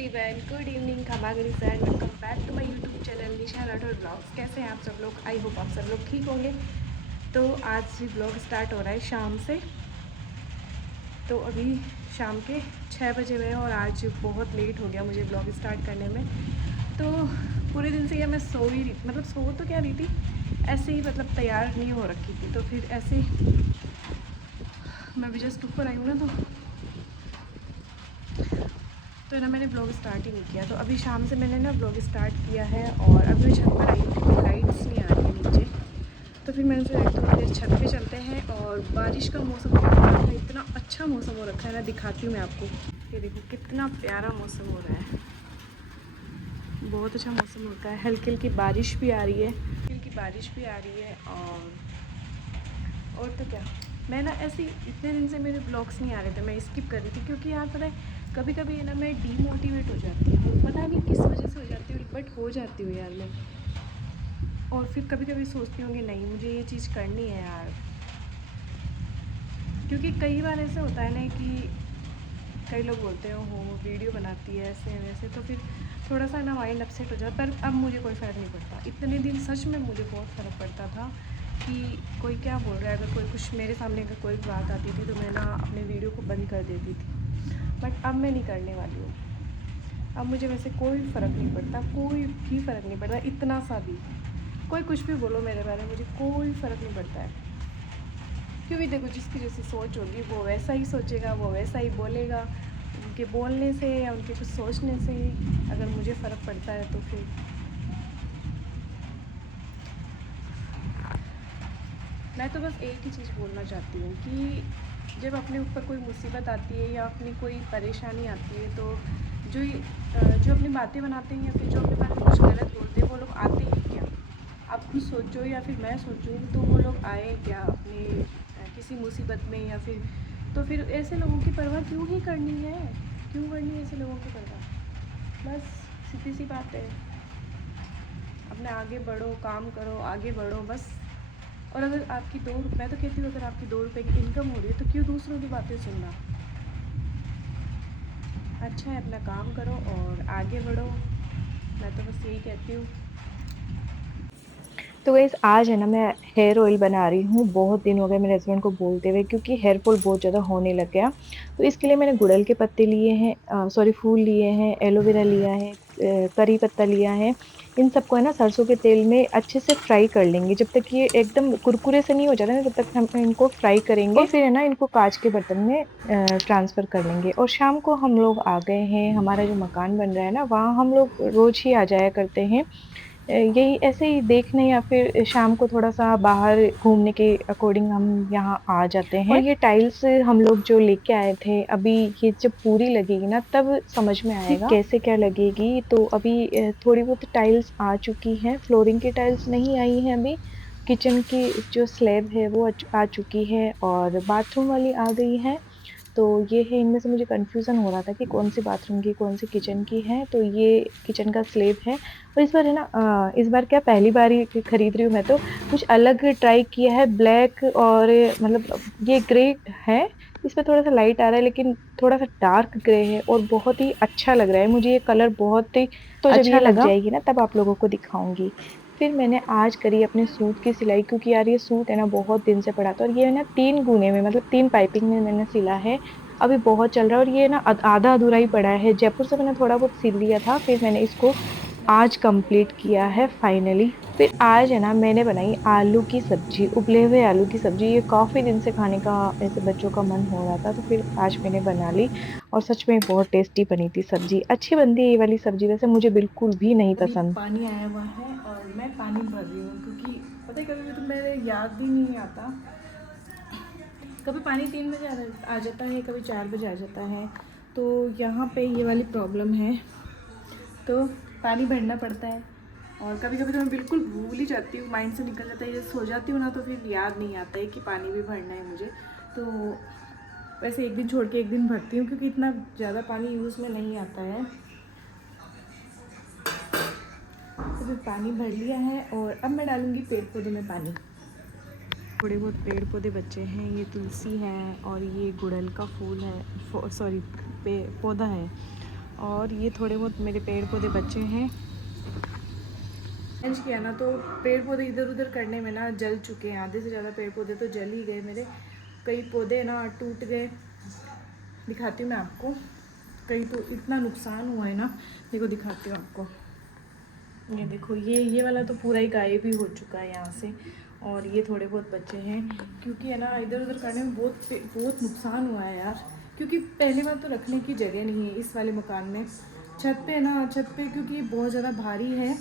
Everyone, good evening खमागरी friend, welcome back to my YouTube channel Nisha Rathore blogs. कैसे हैं आप सब लोग? आई होप आप सब लोग ठीक होंगे। तो आज ये ब्लॉग स्टार्ट हो रहा है शाम से। तो अभी शाम के 6 बजे हुए हैं और आज बहुत लेट हो गया मुझे ब्लॉग स्टार्ट करने में। तो पूरे दिन से ये मैं सो ही रही, मतलब सो तो क्या रही थी, ऐसे ही मतलब तैयार नहीं हो रखी थी। तो फिर ऐसे ही मैं अभी जस्ट ऊपर आई हूँ ना, तो ना मैंने ब्लॉग स्टार्ट ही नहीं किया। तो अभी शाम से मैंने ना ब्लॉग स्टार्ट किया है और अभी मैं छत पर आई हूँ क्योंकि लाइट्स नहीं आ रही है नीचे। तो फिर मैंने सोचा तो मुझे छत पे चलते हैं। और बारिश का मौसम हो रखा है, इतना अच्छा मौसम हो रखा है ना, दिखाती हूँ मैं आपको। ये देखो कितना प्यारा मौसम हो रहा है, बहुत अच्छा मौसम होता है। हल्की हल्की बारिश भी आ रही है, हल्की हल्की बारिश भी आ रही है। और तो क्या, मैं ना ऐसे इतने दिन से मेरे ब्लॉग्स नहीं आ रहे थे, मैं स्किप कर रही थी क्योंकि यार पता है कभी कभी ना मैं डीमोटिवेट हो जाती हूँ, पता नहीं किस वजह से हो जाती हूँ, बट हो जाती हूँ यार मैं। और फिर कभी कभी सोचती हूँ कि नहीं, मुझे ये चीज़ करनी है यार। क्योंकि कई बार ऐसे होता है ना कि कई लोग बोलते हो वीडियो बनाती है ऐसे वैसे, तो फिर थोड़ा सा ना माइंड अपसेट हो जाता है। पर अब मुझे कोई फ़र्क नहीं पड़ता। इतने दिन सच में मुझे बहुत फ़र्क पड़ता था कि कोई क्या बोल रहा है, अगर कोई कुछ मेरे सामने अगर कोई बात आती थी तो मैं ना अपने वीडियो को बंद कर देती थी। बट अब मैं नहीं करने वाली हूँ। अब मुझे वैसे कोई फ़र्क नहीं पड़ता, कोई भी फ़र्क नहीं पड़ता, इतना सा भी। कोई कुछ भी बोलो मेरे बारे में, मुझे कोई फ़र्क नहीं पड़ता है। क्योंकि देखो, जिसकी जैसी सोच होगी वो वैसा ही सोचेगा, वो वैसा ही बोलेगा। उनके बोलने से या उनके कुछ सोचने से अगर मुझे फ़र्क पड़ता है तो फिर मैं तो बस एक ही चीज़ बोलना चाहती हूँ कि जब अपने ऊपर कोई मुसीबत आती है या अपनी कोई परेशानी आती है, तो जो अपनी बातें बनाते हैं या फिर जो अपने बारे में कुछ गलत बोलते हैं, वो लोग आते हैं क्या? आप खुद सोचो या फिर मैं सोचूँ, तो वो लोग आए क्या अपने किसी मुसीबत में? या फिर तो फिर ऐसे लोगों की परवाह क्यों ही करनी है? क्यों करनी है ऐसे लोगों की परवाह? बस सीधी सी बात है, अपने आगे बढ़ो, काम करो, आगे बढ़ो बस। और अगर आपकी मैं तो कहती हूँ, अगर आपकी 2 रुपए की इनकम हो रही है तो क्यों दूसरों की बातें सुनना? अच्छा है अपना काम करो और आगे बढ़ो। मैं तो बस यही कहती हूँ। तो गाइस, आज है ना मैं हेयर ऑयल बना रही हूँ। बहुत दिन हो गए मेरे हस्बैंड को बोलते हुए, क्योंकि हेयर फॉल बहुत ज़्यादा होने लग गया। तो इसके लिए मैंने गुड़हल के पत्ते लिए हैं, सॉरी फूल लिए हैं, एलोवेरा लिया है, करी पत्ता लिया है। इन सबको है ना सरसों के तेल में अच्छे से फ्राई कर लेंगे। जब तक ये एकदम कुरकुरे से नहीं हो जाता ना, तब तक हम इनको फ्राई करेंगे और फिर है ना इनको काँच के बर्तन में ट्रांसफ़र कर लेंगे। और शाम को हम लोग आ गए हैं, हमारा जो मकान बन रहा है ना, वहाँ हम लोग रोज़ ही आ जाया करते हैं। यही ऐसे ही देखने या फिर शाम को थोड़ा-सा बाहर घूमने के अकॉर्डिंग हम यहाँ आ जाते हैं। और ये टाइल्स हम लोग जो लेके आए थे, अभी ये जब पूरी लगेगी ना तब समझ में आएगा कि कैसे क्या लगेगी। तो अभी थोड़ी बहुत टाइल्स आ चुकी हैं, फ्लोरिंग की टाइल्स नहीं आई हैं अभी। किचन की जो स्लैब है वो आ चुकी है और बाथरूम वाली आ गई है। तो ये है, इनमें से मुझे कन्फ्यूज़न हो रहा था कि कौन-सी बाथरूम की, कौन-सी किचन की है। तो ये किचन का स्लैब है। और इस बार है ना, इस बार क्या पहली बार ही खरीद रही हूँ मैं, तो कुछ अलग ट्राई किया है। ब्लैक और मतलब ये ग्रे है, इसमें थोड़ा-सा लाइट आ रहा है लेकिन थोड़ा-सा डार्क ग्रे है और बहुत ही अच्छा लग रहा है मुझे ये कलर, बहुत ही तो जब अच्छा ये लग लगा। जाएगी ना तब आप लोगों को दिखाऊँगी। फिर मैंने आज करी अपने सूट की सिलाई, क्योंकि यार ये सूट है ना बहुत दिन से पड़ा था और ये है ना 3 गुने में, मतलब 3 पाइपिंग में मैंने सिला है। अभी बहुत चल रहा है और ये ना आधा अधूरा ही पड़ा है। जयपुर से मैंने थोड़ा बहुत सिल लिया था, फिर मैंने इसको आज कंप्लीट किया है फाइनली। फिर आज है ना मैंने बनाई आलू की सब्जी, उबले हुए आलू की सब्जी। ये काफ़ी दिन से खाने का ऐसे बच्चों का मन हो रहा था, तो फिर आज मैंने बना ली और सच में बहुत टेस्टी बनी थी सब्जी। अच्छी बनती है ये वाली सब्जी, वैसे मुझे बिल्कुल भी नहीं अभी पसंद। पानी आया हुआ है और मैं पानी भर रही हूँ, क्योंकि पता है कभी तो मेरे याद ही नहीं आता। कभी पानी 3 बजे आ जाता है, कभी 4 बजे आ जाता है। तो यहाँ पे ये वाली प्रॉब्लम है, तो पानी भरना पड़ता है। और कभी कभी तो मैं बिल्कुल भूल ही जाती हूँ, माइंड से निकल जाता है। ये सो जाती हूँ ना, तो फिर याद नहीं आता है कि पानी भी भरना है मुझे। तो वैसे एक दिन छोड़ के एक दिन भरती हूँ, क्योंकि इतना ज़्यादा पानी यूज़ में नहीं आता है। तो फिर पानी भर लिया है और अब मैं डालूँगी पेड़ पौधों में पानी। थोड़े बहुत पेड़ पौधे बचे हैं, ये तुलसी है और ये गुड़हल का फूल है, सॉरी पौधा है। और ये थोड़े बहुत मेरे पेड़ पौधे बचे हैं। लंच किया ना, तो पेड़ पौधे इधर उधर करने में ना जल चुके हैं, आधे से ज़्यादा पेड़ पौधे तो जल ही गए मेरे। कई पौधे ना टूट गए, दिखाती हूँ मैं आपको। कई तो इतना नुकसान हुआ है ना, देखो दिखाती हूँ आपको। ये देखो, ये वाला तो पूरा ही गायब ही हो चुका है यहाँ से, और ये थोड़े बहुत बचे हैं, क्योंकि है ना इधर उधर करने में बहुत नुकसान हुआ है यार। क्योंकि पहली बार तो रखने की जगह नहीं है इस वाले मकान में। छत पे ना, छत पे क्योंकि बहुत ज़्यादा भारी है,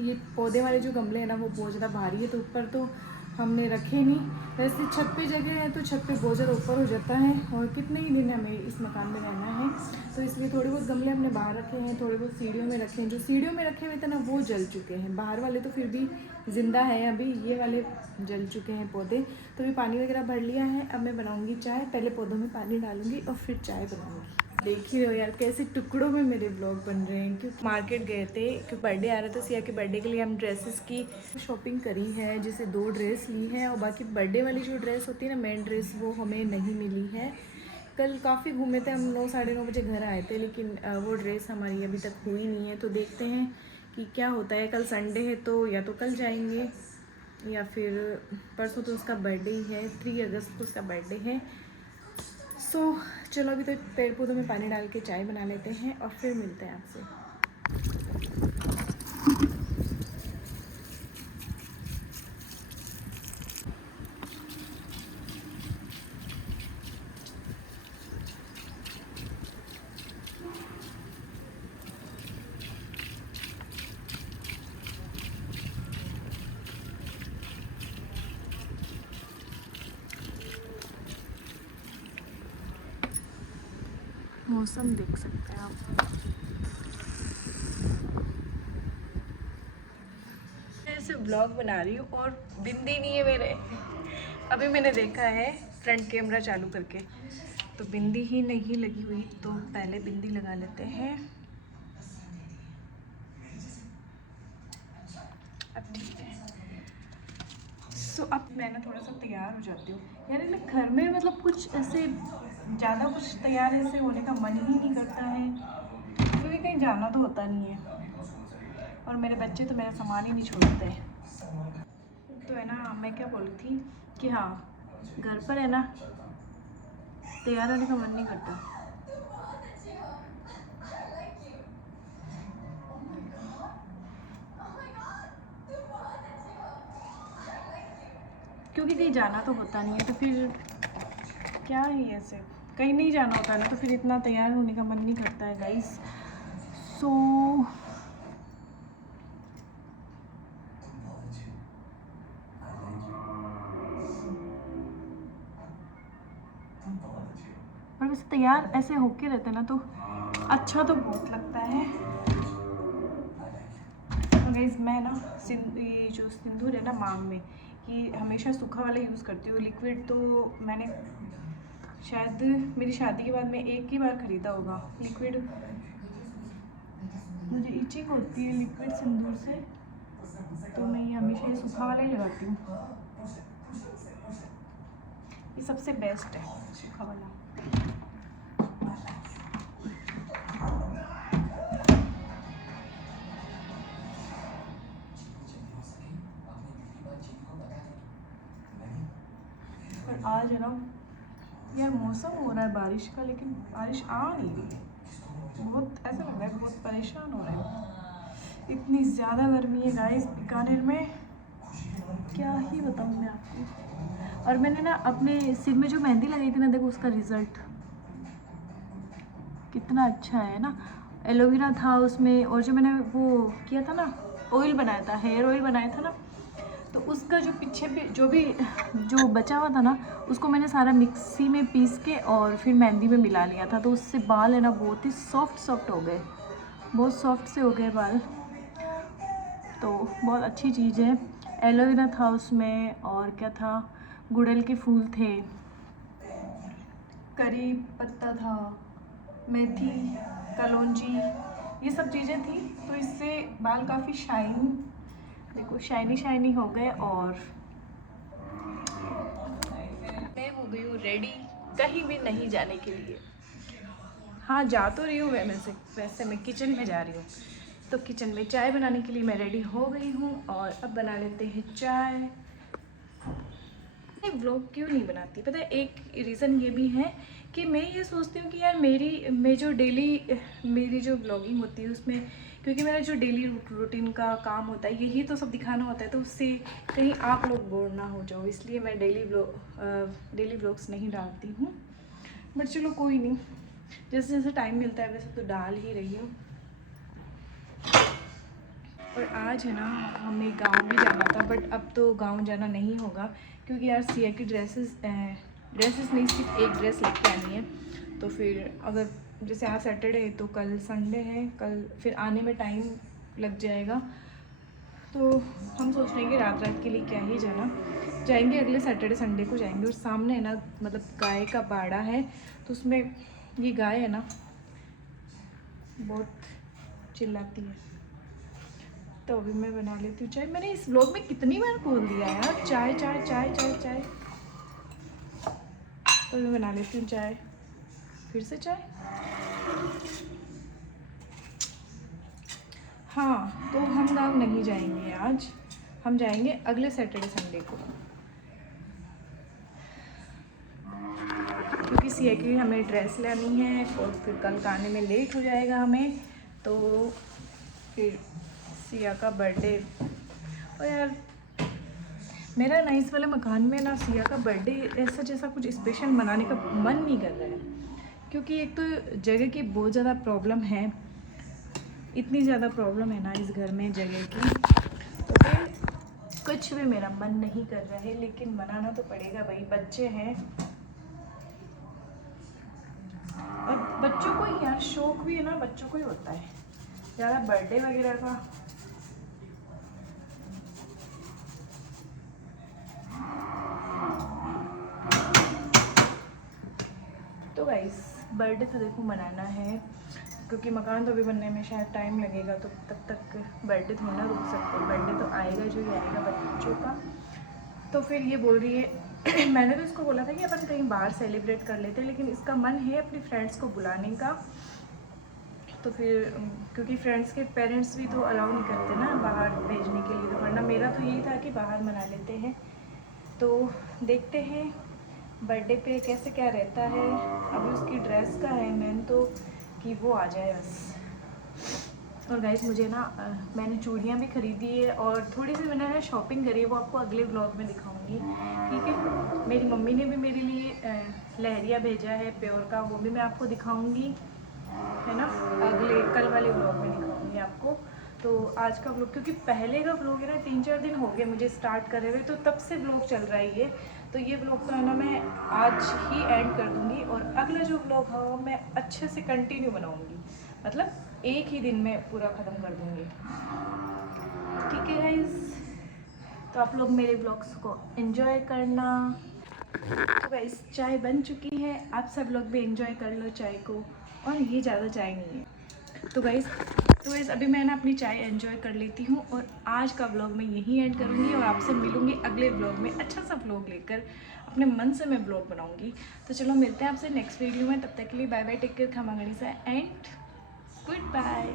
ये पौधे वाले जो गमले हैं ना वो बहुत ज़्यादा भारी है, तो ऊपर तो हमने रखे नहीं। वैसे छत पे जगह है तो छत पे बहुत ज़्यादा ऊपर हो जाता है, और कितने ही दिन हमें इस मकान में रहना है, तो इसलिए थोड़े बहुत गमले हमने बाहर रखे हैं, थोड़े बहुत सीढ़ियों में रखे हैं। जो सीढ़ियों में रखे हुए थे ना वो जल चुके हैं, बाहर वाले तो फिर भी ज़िंदा है अभी, ये वाले जल चुके हैं पौधे। तो अभी पानी वगैरह भर लिया है, अब मैं बनाऊँगी चाय। पहले पौधों में पानी डालूँगी और फिर चाय बनाऊँगी। देख ही रहे हो यार कैसे टुकड़ों में मेरे ब्लॉग बन रहे हैं, क्योंकि मार्केट गए थे, क्योंकि बर्थडे आ रहा था सिया के। बर्थडे के लिए हम ड्रेसेस की शॉपिंग करी है, जैसे 2 ड्रेस ली है, और बाकी बर्थडे वाली जो ड्रेस होती है ना, मेन ड्रेस, वो हमें नहीं मिली है। कल काफ़ी घूमे थे हम, 9 साढ़े 9 बजे घर आए थे, लेकिन वो ड्रेस हमारी अभी तक हुई नहीं है। तो देखते हैं कि क्या होता है। कल संडे है तो या तो कल जाएंगे, या फिर परसों तो उसका बर्थडे ही है, 3 अगस्त को उसका बर्थडे है। सो चलो अभी तो पेड़ पौधों में पानी डाल के चाय बना लेते हैं और फिर मिलते हैं आपसे। मौसम देख सकते हैं आप। ऐसे ब्लॉग बना रही हूँ और बिंदी नहीं है मेरे। अभी मैंने देखा है फ्रंट कैमरा चालू करके, तो बिंदी ही नहीं लगी हुई, तो पहले बिंदी लगा लेते हैं। अब ठीक है। सो अब मैं ना थोड़ा सा तैयार हो जाती हूँ यार। ना घर में मतलब कुछ ऐसे ज़्यादा कुछ तैयार ऐसे होने का मन ही नहीं करता है, क्योंकि कहीं जाना तो होता नहीं है, और मेरे बच्चे तो मेरा सामान ही नहीं छोड़ते। तो है ना, मैं क्या बोल रही थी कि हाँ, घर पर है ना तैयार होने का मन नहीं करता। क्योंकि कहीं जाना तो होता नहीं है, तो फिर क्या ही ऐसे कहीं नहीं जाना होता ना, तो फिर इतना तैयार होने का मन नहीं करता है गाइस। सो और वैसे तैयार ऐसे होके रहते ना तो अच्छा तो लगता है। तो गाइस मैं ना ये जो सिंदूर है ना मांग में, ये हमेशा सूखा वाला यूज़ करती हूँ। लिक्विड तो मैंने शायद मेरी शादी के बाद में एक ही बार ख़रीदा होगा लिक्विड। मुझे इचिंग होती है लिक्विड सिंदूर से, तो मैं ये हमेशा ये सूखा वाला ही लगाती हूँ। ये सबसे बेस्ट है सूखा वाला। पर आज है ना यार, मौसम हो रहा है बारिश का, लेकिन बारिश आ नहीं रही। बहुत ऐसा लग रहा है, बहुत परेशान हो रहा है। इतनी ज़्यादा गर्मी है गाइस बीकानेर में, क्या ही बताऊँ मैं आपको। और मैंने ना अपने सिर में जो मेहंदी लगाई थी ना, देखो उसका रिज़ल्ट कितना अच्छा है ना। एलोवेरा था उसमें, और जो मैंने वो किया था ना, ऑयल बनाया था, हेयर ऑयल बनाया था ना, तो उसका जो पीछे पे जो बचा हुआ था ना, उसको मैंने सारा मिक्सी में पीस के और फिर मेहंदी में मिला लिया था, तो उससे बाल है ना बहुत ही सॉफ्ट हो गए, बहुत सॉफ्ट से हो गए बाल। तो बहुत अच्छी चीज़ है। एलोवेरा था उसमें, और क्या था, गुड़हल के फूल थे, करी पत्ता था, मेथी, कलौंजी, ये सब चीज़ें थी, तो इससे बाल काफ़ी देखो शाइनी शाइनी हो गए। और मैं हो गई हूँ रेडी कहीं भी नहीं जाने के लिए। हाँ जा तो रही हूँ वैसे मैं किचन में जा रही हूँ। तो किचन में चाय बनाने के लिए मैं रेडी हो गई हूँ और अब बना लेते हैं चाय। मैं व्लॉग क्यों नहीं बनाती पता है, एक रीज़न ये भी है कि मैं ये सोचती हूँ कि यार मैं जो डेली मेरी जो ब्लॉगिंग होती है उसमें, क्योंकि मेरा जो डेली रूटीन का काम होता है यही तो सब दिखाना होता है, तो उससे कहीं आप लोग बोर ना हो जाओ, इसलिए मैं डेली व्लॉग्स नहीं डालती हूँ। बट चलो कोई नहीं, जैसे जैसे टाइम मिलता है वैसे तो डाल ही रही हूँ। और आज है ना हमें गांव भी जाना था, बट अब तो गांव जाना नहीं होगा क्योंकि यार सिया की ड्रेसेस नहीं, सिर्फ एक ड्रेस लेके आनी है। तो फिर अगर जैसे आज सैटरडे है तो कल संडे है, कल फिर आने में टाइम लग जाएगा। तो हम सोच रहे हैं कि रात रात के लिए क्या ही जाना, जाएंगे अगले सैटरडे संडे को जाएंगे। और सामने है ना मतलब गाय का बाड़ा है, तो उसमें ये गाय है ना बहुत चिल्लाती है। तो अभी मैं बना लेती हूँ चाय। मैंने इस व्लॉग में कितनी बार बोल दिया यार चाय चाय चाय चाय चाय। तो मैं बना लेती हूँ चाय, फिर से चाय। हाँ तो हम गाँव नहीं जाएंगे आज, हम जाएंगे अगले सैटरडे संडे को, क्योंकि सिया की हमें ड्रेस लेनी है और फिर कल का आने में लेट हो जाएगा हमें। तो फिर सिया का बर्थडे, और यार मेरा ना इस वाले मकान में ना सिया का बर्थडे ऐसा जैसा कुछ स्पेशल मनाने का मन नहीं कर रहा है, क्योंकि एक तो जगह की बहुत ज़्यादा प्रॉब्लम है, इतनी ज़्यादा प्रॉब्लम है ना इस घर में जगह की। तो फिर कुछ भी मेरा मन नहीं कर रहा है, लेकिन मनाना तो पड़ेगा भाई, बच्चे हैं। और बच्चों को ही यार शौक भी है ना, बच्चों को ही होता है ज़्यादा बर्थडे वगैरह का। तो गाइस बर्थडे तो देखो मनाना है, क्योंकि मकान तो अभी बनने में शायद टाइम लगेगा, तो तब तक बर्थडे थोड़ा ना रुक सकते, बर्थडे तो आएगा जो ही आएगा बच्चों का। तो फिर ये बोल रही है मैंने तो इसको बोला था कि अपन कहीं बाहर सेलिब्रेट कर लेते, लेकिन इसका मन है अपनी फ्रेंड्स को बुलाने का। तो फिर क्योंकि फ्रेंड्स के पेरेंट्स भी तो अलाउ नहीं करते ना बाहर भेजने के लिए, तो वरना मेरा तो यही था कि बाहर मना लेते हैं। तो देखते हैं बर्थडे पे कैसे क्या रहता है। अभी उसकी ड्रेस का है मैन तो कि वो आ जाए बस। और गाइस मुझे ना मैंने चूड़ियाँ भी ख़रीदी है और थोड़ी सी मैंने शॉपिंग करी है, वो आपको अगले व्लॉग में दिखाऊंगी, ठीक है। मेरी मम्मी ने भी मेरे लिए लहरिया भेजा है प्योर का, वो भी मैं आपको दिखाऊंगी, है ना, अगले कल वाले व्लॉग में दिखाऊंगी आपको। तो आज का व्लॉग, क्योंकि पहले का व्लॉग है ना 3-4 दिन हो गए मुझे स्टार्ट करे हुए, तो तब से व्लॉग चल रहा है ये। तो ये व्लॉग तो है ना मैं आज ही एंड कर दूंगी, और अगला जो व्लॉग है वो मैं अच्छे से कंटिन्यू बनाऊंगी, मतलब एक ही दिन में पूरा ख़त्म कर दूंगी, ठीक है गाइस। तो आप लोग मेरे व्लॉग्स को एंजॉय करना। तो गाइस चाय बन चुकी है, आप सब लोग भी एंजॉय कर लो चाय को, और ये ज़्यादा चाय नहीं है। तो गाइस अभी मैं ना अपनी चाय एंजॉय कर लेती हूँ, और आज का व्लॉग मैं यहीं एंड करूँगी, और आपसे मिलूँगी अगले व्लॉग में अच्छा सा व्लॉग लेकर, अपने मन से मैं व्लॉग बनाऊँगी। तो चलो मिलते हैं आपसे नेक्स्ट वीडियो में, तब तक के लिए बाय बाय, टेक केयर, खमा गणिसा एंड गुड बाय।